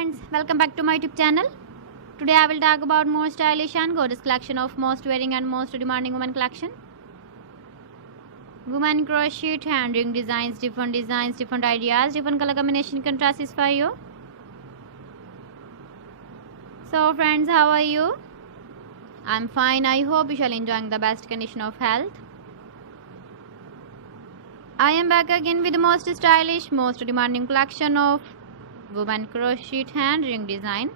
friends, welcome back to my YouTube channel. Today I will talk about more stylish and gorgeous collection of most wearing and most demanding women collection. Women crochet hand ring designs, different ideas, different color combination contrasts for you. So friends, how are you? I'm fine. I hope you shall enjoying the best condition of health. I am back again with the most stylish, most demanding collection of women crochet hand ring design.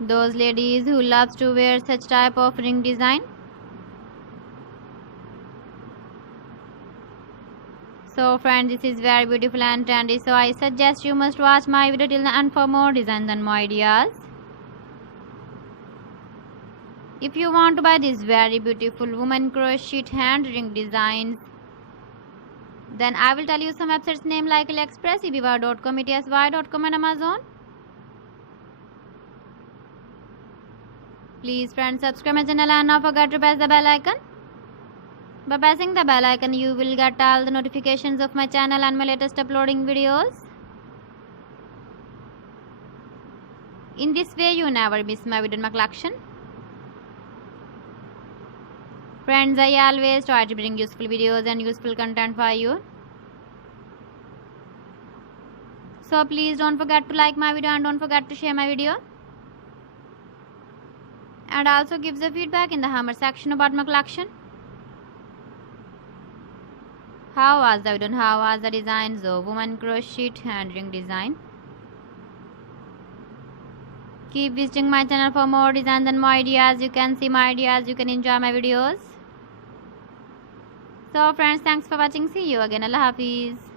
Those ladies who loves to wear such type of ring design. So friends, this is very beautiful and trendy, so I suggest you must watch my video till the end for more designs and more ideas. If you want to buy these very beautiful women crochet hand ring designs, then I will tell you some websites name like AliExpress, eBay.com, ETSY.com and Amazon. Please friends, subscribe my channel and not forget to press the bell icon. By pressing the bell icon, you will get all the notifications of my channel and my latest uploading videos. In this way, you never miss my video in my collection. Friends, I always try to bring useful videos and useful content for you. So please don't forget to like my video and don't forget to share my video. And also give the feedback in the comment section about my collection. How was the video and how was the designs of women crochet hand ring design? Keep visiting my channel for more designs and more ideas. You can see my ideas, you can enjoy my videos. So friends, thanks for watching. See you again. Allah Hafiz.